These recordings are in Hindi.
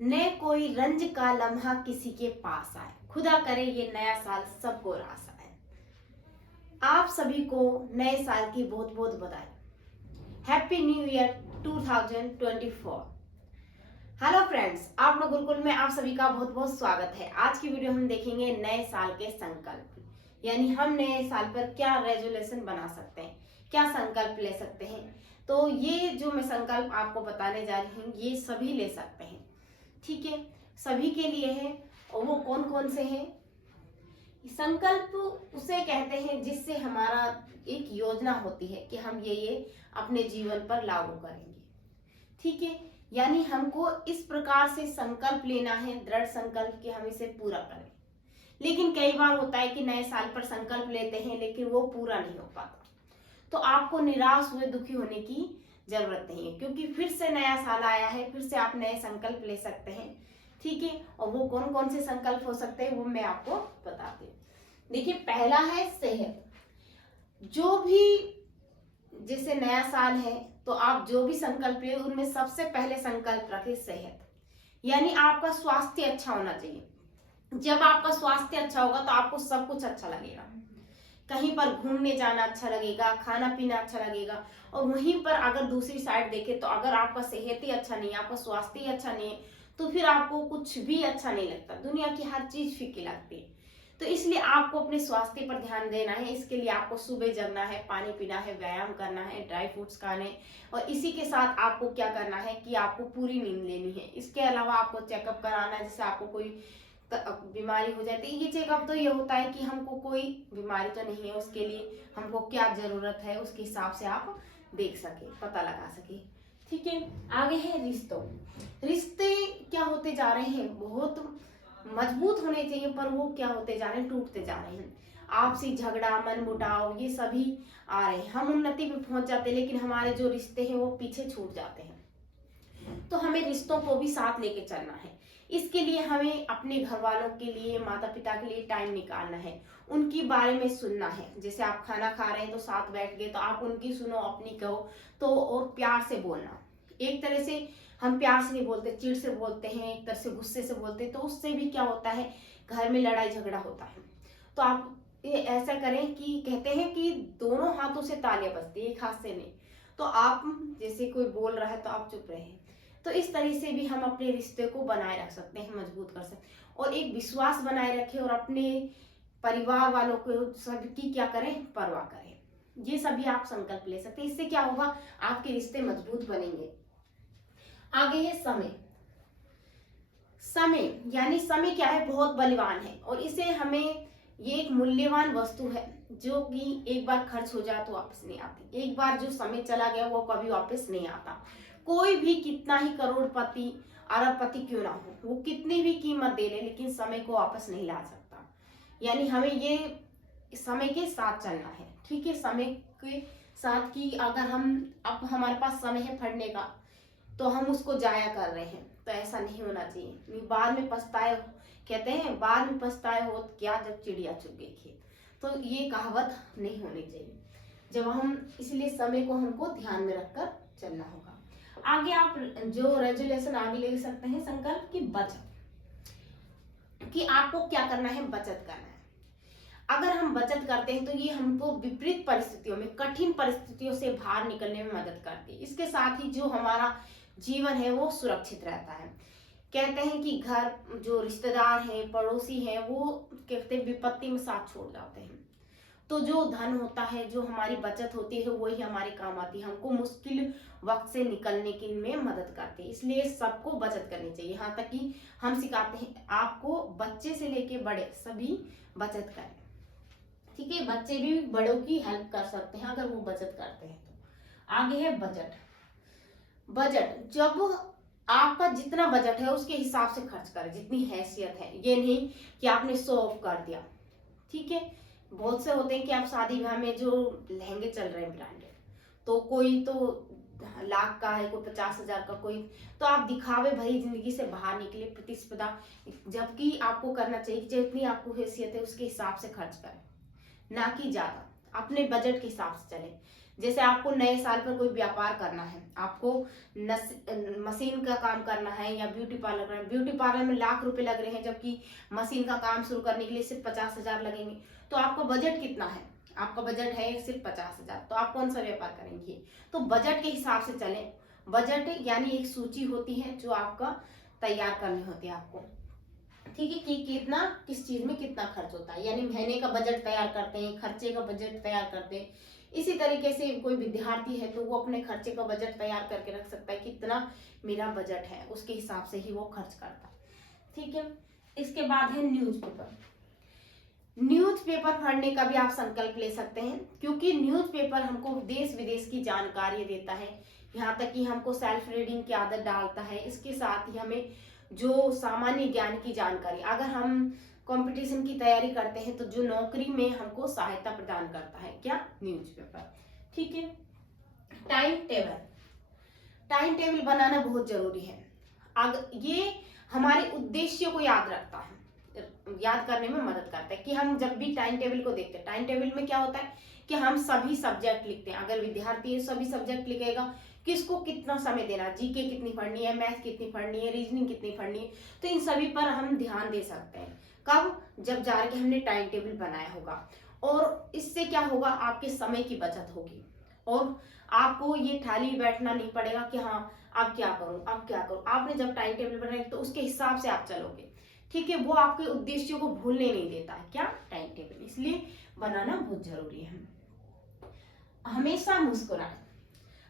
न कोई रंज का लम्हा किसी के पास आए, खुदा करे ये नया साल सबको रास आए। आप सभी को नए साल की बहुत बहुत बधाई। Happy new year 2024। Hello friends, आप लोग गुरुकुल में आप सभी का बहुत बहुत स्वागत है। आज की वीडियो हम देखेंगे नए साल के संकल्प, यानी हम नए साल पर क्या रेजोल्यूशन बना सकते हैं, क्या संकल्प ले सकते हैं। तो ये जो मैं संकल्प आपको बताने जा रही हूँ ये सभी ले सकते हैं, ठीक है, सभी के लिए है। और वो कौन कौन से हैं? संकल्प उसे कहते हैं जिससे हमारा एक योजना होती है कि हम ये अपने जीवन पर लागू करेंगे, ठीक है। यानी हमको इस प्रकार से संकल्प लेना है, दृढ़ संकल्प कि हम इसे पूरा करें। लेकिन कई बार होता है कि नए साल पर संकल्प लेते हैं लेकिन वो पूरा नहीं हो पाता, तो आपको निराश हुए दुखी होने की जरूरत नहीं है, क्योंकि फिर से नया साल आया है, फिर से आप नए संकल्प ले सकते हैं, ठीक है। और वो कौन कौन से संकल्प हो सकते हैं वो मैं आपको बताती हूँ। देखिए, पहला है सेहत। जो भी जैसे नया साल है तो आप जो भी संकल्प ले उनमें सबसे पहले संकल्प रखें सेहत, यानी आपका स्वास्थ्य अच्छा होना चाहिए। जब आपका स्वास्थ्य अच्छा होगा तो आपको सब कुछ अच्छा लगेगा, कहीं पर घूमने जाना अच्छा लगेगा, खाना पीना अच्छा लगेगा। और वहीं पर अगर दूसरी साइड देखें तो अगर आपका सेहत ही अच्छा नहीं है, आपका स्वास्थ्य ही अच्छा नहीं है, तो फिर आपको कुछ भी अच्छा नहीं लगता, दुनिया की हर चीज फीकी लगती है। तो इसलिए आपको अपने स्वास्थ्य पर ध्यान देना है। इसके लिए आपको सुबह जगना है, पानी पीना है, व्यायाम करना है, ड्राई फ्रूट्स खाने, और इसी के साथ आपको क्या करना है कि आपको पूरी नींद लेनी है। इसके अलावा आपको चेकअप कराना है, जैसे आपको कोई बीमारी हो जाती है। ये चेकअप तो ये होता है कि हमको कोई बीमारी तो नहीं है, उसके लिए हमको क्या जरूरत है उसके हिसाब से आप देख सके, पता लगा सके, ठीक है। आगे है रिश्तों। रिश्ते क्या होते जा रहे हैं, बहुत मजबूत होने चाहिए पर वो क्या होते जा रहे हैं, टूटते जा रहे हैं। आपसी झगड़ा, मन मुटाव, ये सभी आ रहे हैं। हम उन्नति पे पहुंच जाते हैं लेकिन हमारे जो रिश्ते हैं वो पीछे छूट जाते हैं। तो हमें रिश्तों को भी साथ लेके चलना है। इसके लिए हमें अपने घर वालों के लिए, माता पिता के लिए टाइम निकालना है, उनकी बारे में सुनना है। जैसे आप खाना खा रहे हैं तो साथ बैठ गए तो आप उनकी सुनो, अपनी कहो। तो और प्यार से बोलना, एक तरह से हम प्यार से नहीं बोलते, चिढ़ से बोलते हैं, एक तरह से गुस्से से बोलते हैं, तो उससे भी क्या होता है, घर में लड़ाई झगड़ा होता है। तो आप ये ऐसा करें कि कहते हैं कि दोनों हाथों से तालियां बजती है, एक हाथ से नहीं। तो आप जैसे कोई बोल रहा है तो आप चुप रहे। तो इस तरह से भी हम अपने रिश्ते को बनाए रख सकते हैं, मजबूत कर सकते हैं, और एक विश्वास बनाए रखें, और अपने परिवार वालों को सबकी क्या करें, परवाह करें। ये सभी आप संकल्प ले सकते हैं। इससे क्या होगा, आपके रिश्ते मजबूत बनेंगे। आगे है समय। समय यानी समय क्या है, बहुत बलवान है, और इसे हमें, ये एक मूल्यवान वस्तु है जो कि एक बार खर्च हो जाए तो वापस नहीं आती। एक बार जो समय चला गया वो कभी वापस नहीं आता। कोई भी कितना ही करोड़पति, अरबपति क्यों ना हो, वो कितनी भी कीमत दे ले लेकिन समय को वापस नहीं ला सकता। यानी हमें ये समय के साथ चलना है, ठीक है। समय के साथ की अगर हम, अब हमारे पास समय है पढ़ने का तो हम उसको जाया कर रहे हैं, तो ऐसा नहीं होना चाहिए। नहीं, बाद में पछताए, कहते हैं बाद में पछताए हो क्या जब चिड़िया चुग गई खेत, तो ये कहावत नहीं होनी चाहिए जब हम, इसलिए समय को हमको ध्यान में रखकर चलना होगा। आगे आप जो रेजोल्यूशन आगे ले सकते हैं, संकल्प की बचत, कि आपको क्या करना है, बचत करना है। अगर हम बचत करते हैं तो ये हमको विपरीत परिस्थितियों में, कठिन परिस्थितियों से बाहर निकलने में मदद करती है। इसके साथ ही जो हमारा जीवन है वो सुरक्षित रहता है। कहते हैं कि घर, जो रिश्तेदार हैं, पड़ोसी हैं, वो कहते हैं विपत्ति में साथ छोड़ जाते हैं। तो जो धन होता है, जो हमारी बचत होती है, वही हमारे काम आती है, हमको मुश्किल वक्त से निकलने के में मदद करती है। इसलिए सबको बचत करनी चाहिए। यहाँ तक कि हम सिखाते हैं आपको, बच्चे से लेके बड़े सभी बचत करें, ठीक है। बच्चे भी बड़ों की हेल्प कर सकते हैं अगर वो बचत करते हैं तो। आगे है बजट। बजट, जब आपका जितना बजट है उसके हिसाब से खर्च करें, जितनी हैसियत है। ये नहीं कि आपने शो ऑफ कर दिया, ठीक है। बहुत से होते हैं कि आप शादी ब्याह में जो लहंगे चल रहे हैं ब्रांडेड, तो कोई तो लाख का है, कोई 50,000 का, कोई तो आप दिखावे भरी जिंदगी से बाहर निकले, प्रतिस्पर्धा। जबकि आपको करना चाहिए कि जितनी आपको हैसियत है उसके हिसाब से खर्च करें, ना कि ज्यादा। अपने बजट के हिसाब से चले। जैसे आपको नए साल पर कोई व्यापार करना है, आपको मशीन का काम करना है या ब्यूटी पार्लर करना है, ब्यूटी पार्लर में लाख रुपए लग रहे हैं जबकि मशीन का काम शुरू करने के लिए सिर्फ 50,000 लगेंगे, तो आपका बजट कितना है? आपका बजट है सिर्फ 50,000, तो आप कौन सा व्यापार करेंगे? तो बजट के हिसाब से चलें। बजट यानी एक सूची होती है जो आपका तैयार करनी होती है आपको, ठीक है, कि कितना किस चीज में कितना खर्च होता है, यानी महीने का बजट तैयार करते हैं, खर्चे का बजट तैयार करते हैं। इसी तरीके से कोई विद्यार्थी है तो वो अपने खर्चे का बजट तैयार करके रख सकता है, कितना मेरा बजट है, उसके हिसाब से ही वो खर्च करता है, ठीक है। इसके बाद है न्यूज़पेपर। न्यूज़पेपर पढ़ने का भी आप संकल्प ले सकते हैं, क्योंकि न्यूज़पेपर हमको देश विदेश की जानकारी देता है, यहाँ तक कि हमको सेल्फ रीडिंग की आदत डालता है। इसके साथ ही हमें जो सामान्य ज्ञान की जानकारी, अगर हम कंपटीशन की तैयारी करते हैं तो जो नौकरी में हमको सहायता प्रदान करता है, क्या? न्यूज़पेपर, ठीक है। टाइम टेबल, टाइम टेबल बनाना बहुत जरूरी है। अगर ये हमारे उद्देश्य को याद रखता है, याद करने में मदद करता है कि हम जब भी टाइम टेबल को देखते हैं, टाइम टेबल में क्या होता है कि हम सभी सब्जेक्ट लिखते हैं। अगर विद्यार्थी है सभी सब्जेक्ट लिखेगा, किसको कितना समय देना, जीके कितनी पढ़नी है, मैथ कितनी पढ़नी है, रीजनिंग कितनी पढ़नी है, तो इन सभी पर हम ध्यान दे सकते हैं। कब? जब जाके हमने टाइम टेबल बनाया होगा। और इससे क्या होगा, आपके समय की बचत होगी और आपको ये खाली बैठना नहीं पड़ेगा कि हाँ अब क्या करूं अब क्या करूं। आपने जब टाइम टेबल बनाया तो उसके हिसाब से आप चलोगे, ठीक है। वो आपके उद्देश्यों को भूलने नहीं देता है, क्या? टाइम टेबल, इसलिए बनाना बहुत जरूरी है। हमेशा मुस्कुराए,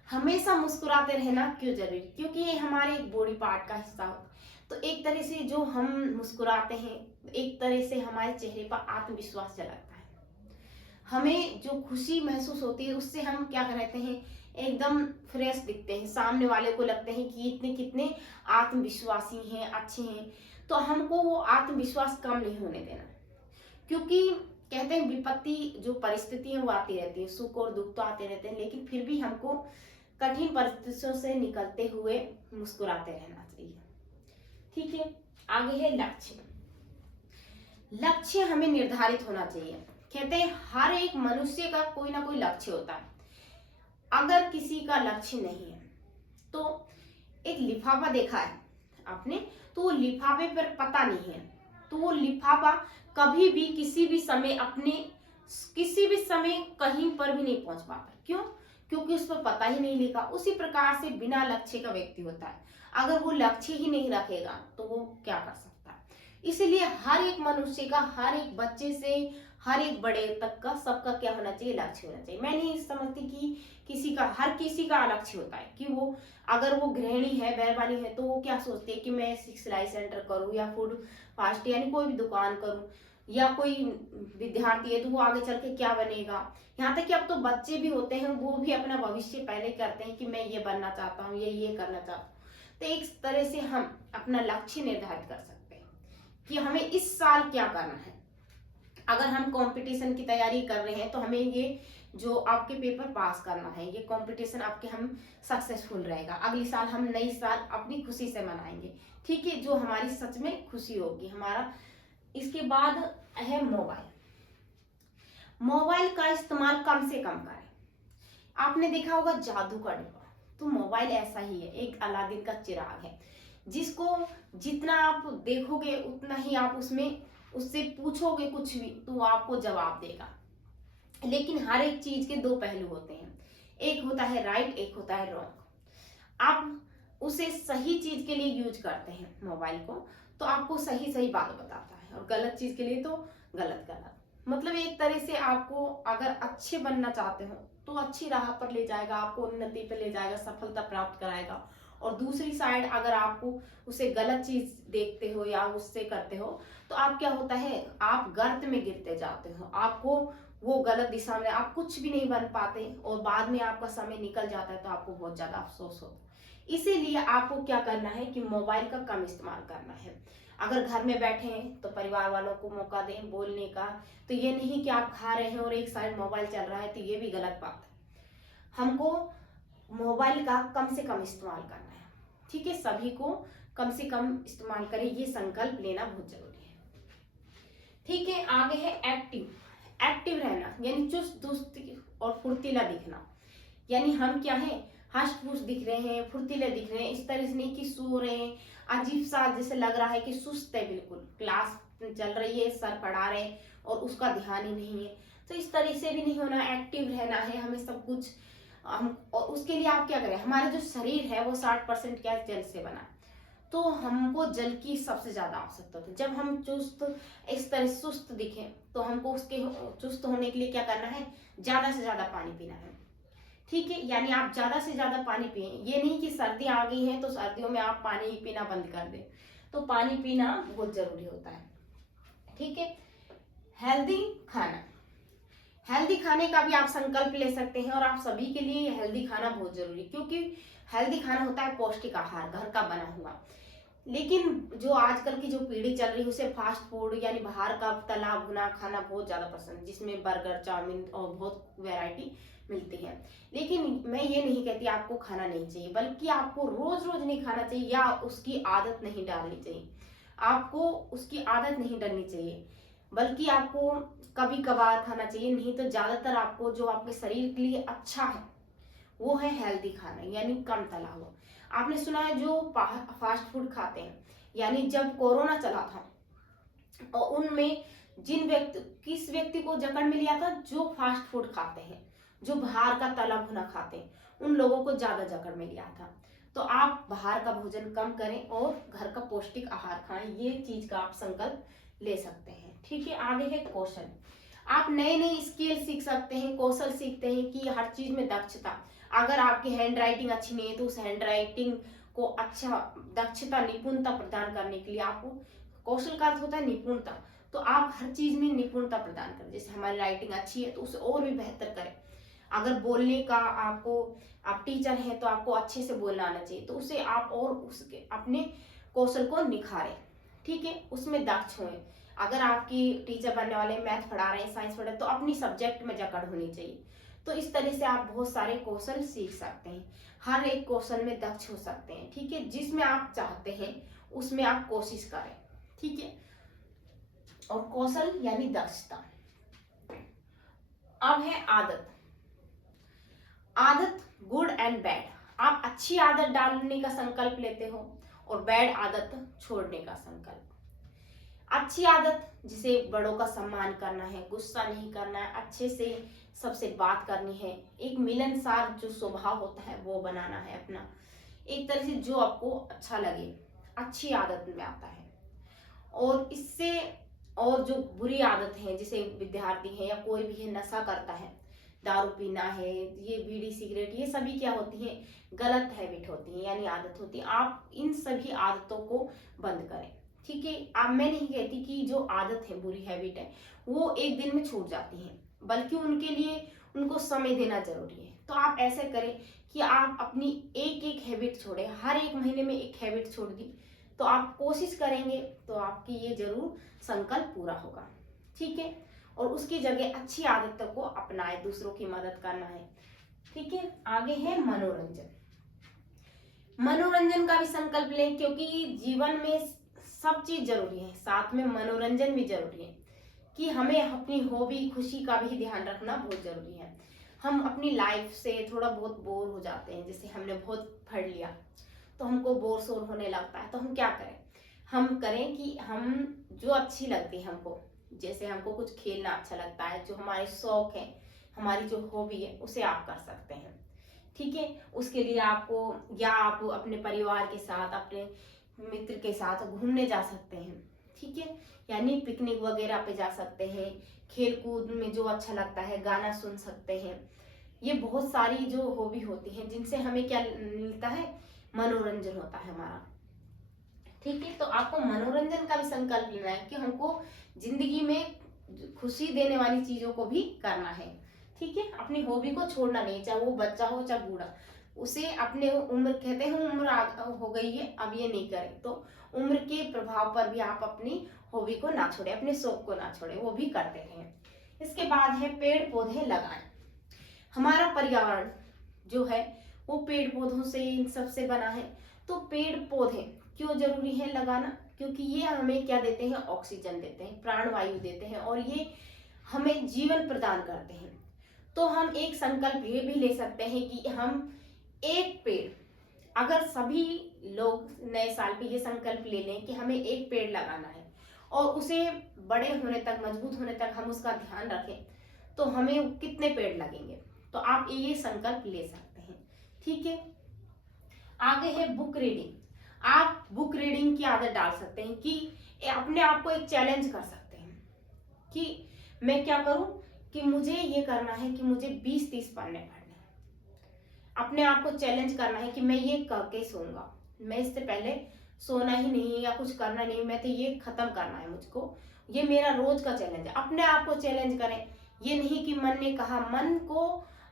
हमेशा मुस्कुराते रहना क्यों जरूरी? क्योंकि ये हमारे एक बॉडी पार्ट का हिस्सा होता है। तो एक तरह से जो हम मुस्कुराते हैं, एक तरह से हमारे चेहरे पर आत्मविश्वास झलकता है, हमें जो खुशी महसूस होती है उससे हम क्या रहते हैं, एकदम फ्रेश दिखते हैं, सामने वाले को लगते हैं कि इतने कितने आत्मविश्वासी हैं, अच्छे हैं। तो हमको वो आत्मविश्वास कम नहीं होने देना, क्योंकि कहते हैं विपत्ति जो परिस्थिति है वो आती रहती है, सुख और दुख तो आते रहते हैं, लेकिन फिर भी हमको कठिन परिस्थितियों से निकलते हुए मुस्कुराते रहना चाहिए, ठीक है। आगे है लक्ष्य। लक्ष्य हमें निर्धारित होना चाहिए। कहते हैं हर एक मनुष्य का कोई ना कोई लक्ष्य होता है। अगर किसी का लक्ष्य नहीं है तो एक लिफाफा देखा है आपने, तो वो लिफाफे पर पता नहीं है, तो वो लिफाफा कभी भी किसी भी समय अपने किसी भी समय कहीं पर भी नहीं पहुंच पाता। क्यों? क्योंकि उस पर पता ही नहीं लिखा। उसी प्रकार से बिना लक्ष्य का व्यक्ति होता है, अगर वो लक्ष्य ही नहीं रखेगा तो वो क्या कर सकता है। इसलिए हर एक मनुष्य का, हर एक बच्चे से हर एक बड़े तक का, सबका क्या होना चाहिए, लक्ष्य होना चाहिए। मैं नहीं समझती कि हर किसी का लक्ष्य होता है कि वो, अगर वो गृहिणी है, मेहरबानी है, तो वो क्या सोचती है कि मैं सिलाई सेंटर करूं या फूड फास्ट यानी कोई भी दुकान करूं, या कोई विद्यार्थी है तो वो आगे चल के क्या बनेगा। यहाँ तक कि अब तो बच्चे भी होते हैं, वो भी अपना भविष्य पहले करते हैं कि मैं ये बनना चाहता हूँ, ये करना चाहता हूँ। तो एक तरह से हम अपना लक्ष्य निर्धारित कर सकते हैं कि हमें इस साल क्या करना है। अगर हम कंपटीशन की तैयारी कर रहे हैं तो हमें ये जो आपके पेपर पास करना है, ये कंपटीशन आपके हम सक्सेसफुल रहेगा, अगले साल हम नई साल अपनी खुशी से मनाएंगे, ठीक है, जो हमारी सच में खुशी होगी हमारा। इसके बाद है मोबाइल। मोबाइल का इस्तेमाल कम से कम करें। आपने देखा होगा जादू का डिब्बा, तो मोबाइल ऐसा ही है, एक अलादीन का चिराग है, जिसको जितना आप देखोगे उतना ही आप उससे पूछोगे कुछ भी तो वो आपको जवाब देगा। लेकिन हर एक चीज के दो पहलू होते हैं, एक होता है राइट, एक होता है रॉन्ग। आप उसे सही चीज के लिए यूज करते हैं मोबाइल को, तो आपको सही सही बात बताता है, और गलत चीज के लिए तो गलत गलत। मतलब एक तरह से आपको अगर अच्छे बनना चाहते हो तो अच्छी राह पर ले जाएगा, आपको उन्नति पर ले जाएगा, सफलता प्राप्त कराएगा। और दूसरी साइड अगर आपको उसे गलत चीज देखते हो या उससे करते हो तो आप क्या होता है, आप गर्त में गिरते जाते हो, आपको वो गलत दिशा में आप कुछ भी नहीं बन पाते, और बाद में आपका समय निकल जाता है तो आपको बहुत ज्यादा अफसोस होता है। इसीलिए आपको क्या करना है कि मोबाइल का कम इस्तेमाल करना है। अगर घर में बैठे हैं तो परिवार वालों को मौका दें बोलने का, तो ये नहीं कि आप खा रहे हैं और एक साइड मोबाइल चल रहा है, तो ये भी गलत बात है। हमको मोबाइल का कम से कम इस्तेमाल करना है, ठीक है। सभी को कम से कम इस्तेमाल करें, ये संकल्प लेना बहुत जरूरी है, ठीक है। आगे है एक्टिव। एक्टिव रहना यानी चुस्त दुरुस्त और फुर्तीला दिखना। यानी हम क्या है, हष्ट पुष्ट दिख रहे हैं, फुर्तीले दिख रहे हैं, इस तरह से नहीं कि सो रहे हैं, अजीब सा जैसे लग रहा है कि सुस्त है, बिल्कुल क्लास चल रही है, सर पढ़ा रहे हैं और उसका ध्यान ही नहीं है। तो इस तरह से भी नहीं होना, एक्टिव रहना है हमें सब कुछ। हम और उसके लिए आप क्या करें, हमारा जो शरीर है वो 60% क्या जल से बना है, तो हमको जल की सबसे ज्यादा आवश्यकता होती है। जब हम चुस्त इस तरह सुस्त दिखे तो हमको उसके चुस्त होने के लिए क्या करना है, ज्यादा से ज्यादा पानी पीना है। ठीक है, यानी आप ज्यादा से ज्यादा पानी पिए। ये नहीं कि सर्दी आ गई है तो सर्दियों में आप पानी पीना बंद कर दें, तो पानी पीना बहुत जरूरी होता है। ठीक है, हेल्दी खाना, हेल्दी खाने का भी आप संकल्प ले सकते हैं, और आप सभी के लिए हेल्दी खाना बहुत जरूरी है, क्योंकि हेल्दी खाना होता है पौष्टिक आहार, घर का बना हुआ। लेकिन जो आजकल की जो पीढ़ी चल रही है उसे फास्ट फूड यानी बाहर का तला भुना खाना बहुत ज्यादा पसंद, जिसमें बर्गर, चाउमीन और बहुत वैरायटी मिलती है। लेकिन मैं ये नहीं कहती आपको खाना नहीं चाहिए, बल्कि आपको रोज रोज नहीं खाना चाहिए या उसकी आदत नहीं डालनी चाहिए। आपको उसकी आदत नहीं डालनी चाहिए, बल्कि आपको कभी कभार खाना चाहिए। नहीं तो ज्यादातर आपको जो आपके शरीर के लिए अच्छा है वो है हेल्दी खाना, यानी कम तला हुआ। आपने सुना है जो फास्ट फूड खाते हैं, यानी जब कोरोना चला था और उनमें जिन व्यक्ति किस व्यक्ति को जकड़ में लिया था, जो फास्ट फूड खाते हैं, जो बाहर का तला भुना खाते हैं, उन लोगों को ज्यादा जकड़ में लिया था। तो आप बाहर का भोजन कम करें और घर का पौष्टिक आहार खाएं, ये चीज का आप संकल्प ले सकते हैं। ठीक है, आगे है कौशल। आप नए नए स्किल सीख सकते हैं, कौशल सीखते हैं कि हर चीज में दक्षता। अगर आपकी हैंड राइटिंग अच्छी नहीं है तो उस हैंड राइटिंग को अच्छा दक्षता, निपुणता प्रदान करने के लिए आपको, कौशल का अर्थ होता है निपुणता, तो आप हर चीज में निपुणता प्रदान करें। जैसे हमारी राइटिंग अच्छी है तो उसे और भी बेहतर करें। अगर बोलने का आपको, आप टीचर हैं तो आपको अच्छे से बोलना आना चाहिए, तो उसे आप और उसके अपने कौशल को निखारें। ठीक है, उसमें दक्ष हों। अगर आपकी टीचर बनने वाले मैथ पढ़ा रहे हैं, साइंस पढ़ा रहे हैं, तो अपनी सब्जेक्ट में जकड़ होनी चाहिए। तो इस तरह से आप बहुत सारे कौशल सीख सकते हैं, हर एक कौशल में दक्ष हो सकते हैं। ठीक है, जिसमें आप चाहते हैं उसमें आप कोशिश करें। ठीक है, और कौशल यानी दक्षता। अब है आदत। आदत गुड एंड बैड। आप अच्छी आदत डालने का संकल्प लेते हो और बैड आदत छोड़ने का संकल्प। अच्छी आदत जिसे बड़ों का सम्मान करना है, गुस्सा नहीं करना है, अच्छे से सबसे बात करनी है, एक मिलनसार जो स्वभाव होता है वो बनाना है अपना, एक तरह से जो आपको अच्छा लगे, अच्छी आदत में आता है। और इससे, और जो बुरी आदत है, जैसे विद्यार्थी है या कोई भी है नशा करता है, दारू पीना है, ये बीड़ी सिगरेट, ये सभी क्या होती है, गलत हैबिट होती है, यानी आदत होती है। आप इन सभी आदतों को बंद करें। ठीक है, अब मैं नहीं कहती कि जो आदत है, बुरी हैबिट है, वो एक दिन में छूट जाती है, बल्कि उनके लिए उनको समय देना जरूरी है। तो आप ऐसे करें कि आप अपनी एक एक हैबिट छोड़े, हर एक महीने में एक हैबिट छोड़ दी, तो आप कोशिश करेंगे तो आपकी ये जरूर संकल्प पूरा होगा। ठीक है, और उसकी जगह अच्छी आदतों को अपनाएं, दूसरों की मदद करना है। ठीक है, आगे है मनोरंजन। मनोरंजन का भी संकल्प लें, क्योंकि जीवन में सब चीज जरूरी है, साथ में मनोरंजन भी जरूरी है। कि हमें अपनी हॉबी, खुशी का भी ध्यान रखना बहुत जरूरी है। हम अपनी लाइफ से थोड़ा बहुत बोर हो जाते हैं, जैसे हमने बहुत पढ़ लिया तो हमको बोर शोर होने लगता है, तो हम क्या करें, हम करें कि हम जो अच्छी लगती है हमको, जैसे हमको कुछ खेलना अच्छा लगता है, जो हमारे शौक है, हमारी जो हॉबी है, उसे आप कर सकते हैं। ठीक है, उसके लिए आपको, या आप अपने परिवार के साथ, अपने मित्र के साथ घूमने जा सकते हैं। ठीक है, यानी पिकनिक वगैरह पे जा सकते हैं, खेल कूद में जो अच्छा लगता है, गाना सुन सकते हैं। ये बहुत सारी जो हॉबी होती हैं जिनसे हमें क्या मिलता है, मनोरंजन होता है हमारा। ठीक है, तो आपको मनोरंजन का भी संकल्प लेना है कि हमको जिंदगी में खुशी देने वाली चीजों को भी करना है। ठीक है, अपनी हॉबी को छोड़ना नहीं, चाहे वो बच्चा हो चाहे बूढ़ा, उसे अपने उम्र, कहते हैं उम्र हो गई है अब ये नहीं करें, तो उम्र के प्रभाव पर भी आप अपनी हॉबी को ना छोड़े, अपने शौक को ना छोड़े, वो भी करते रहें। इसके बाद है पेड़ पौधे लगाएं। हमारा पर्यावरण जो है वो पेड़ पौधों से, इन सब से बना है। तो पेड़ पौधे क्यों जरूरी है लगाना, क्योंकि ये हमें क्या देते हैं, ऑक्सीजन देते हैं, प्राणवायु देते हैं, और ये हमें जीवन प्रदान करते हैं। तो हम एक संकल्प ये भी ले सकते हैं कि हम एक पेड़, अगर सभी लोग नए साल पे ये संकल्प ले लें कि हमें एक पेड़ लगाना है और उसे बड़े होने तक, मजबूत होने तक हम उसका ध्यान रखें, तो हमें कितने पेड़ लगेंगे। तो आप ये संकल्प ले सकते हैं। ठीक है, आगे है बुक रीडिंग। आप बुक रीडिंग की आदत डाल सकते हैं कि अपने आप को एक चैलेंज कर सकते हैं कि मैं क्या करूं कि मुझे ये करना है कि मुझे 20-30 पन्ने पढ़ने हैं। अपने आप को चैलेंज करना है कि मैं ये करके सोऊंगा, मैं इससे पहले सोना ही नहीं या कुछ करना नहीं, मैं तो ये खत्म करना है मुझको, ये मेरा रोज का चैलेंज है। अपने आप को चैलेंज करें, ये नहीं कि मन ने कहा, मन को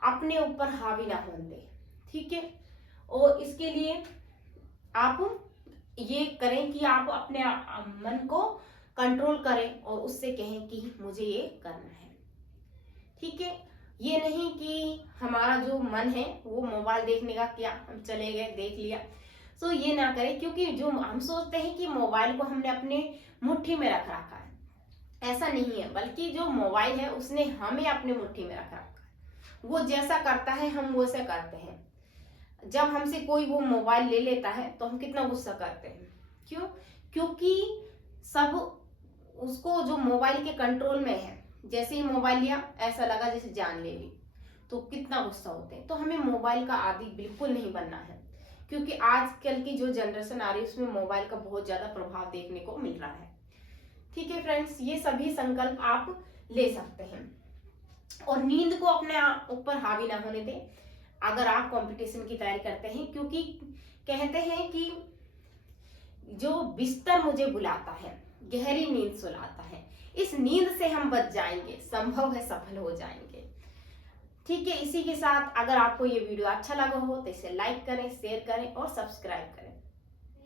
अपने ऊपर हावी ना होने दें। ठीक है, और इसके लिए आप ये करें कि आप अपने मन को कंट्रोल करें और उससे कहें कि मुझे ये करना है। ठीक है, ये नहीं कि हमारा जो मन है वो मोबाइल देखने का, क्या हम चले गए देख लिया, तो ये ना करें, क्योंकि जो हम सोचते हैं कि मोबाइल को हमने अपने मुट्ठी में रख रखा है, ऐसा नहीं है, बल्कि जो मोबाइल है उसने हमें अपने मुट्ठी में रख रखा है। वो जैसा करता है हम वैसे करते हैं। जब हमसे कोई वो मोबाइल ले लेता है तो हम कितना गुस्सा करते हैं, क्यों? क्योंकि सब उसको जो मोबाइल के कंट्रोल में है, जैसे ही मोबाइल लिया ऐसा लगा जैसे जान ले ली, तो कितना गुस्सा होते हैं। तो हमें मोबाइल का आदी बिल्कुल नहीं बनना है, क्योंकि आजकल की जो जनरेशन आ रही है उसमें मोबाइल का बहुत ज्यादा प्रभाव देखने को मिल रहा है। ठीक है फ्रेंड्स, ये सभी संकल्प आप ले सकते हैं। और नींद को अपने ऊपर हावी ना होने दें अगर आप कंपटीशन की तैयारी करते हैं, क्योंकि कहते हैं कि जो बिस्तर मुझे बुलाता है गहरी नींद सुलाता है, इस नींद से हम बच जाएंगे, संभव है सफल हो जाएंगे। ठीक है, इसी के साथ अगर आपको ये वीडियो अच्छा लगा हो तो इसे लाइक करें, शेयर करें और सब्सक्राइब करें।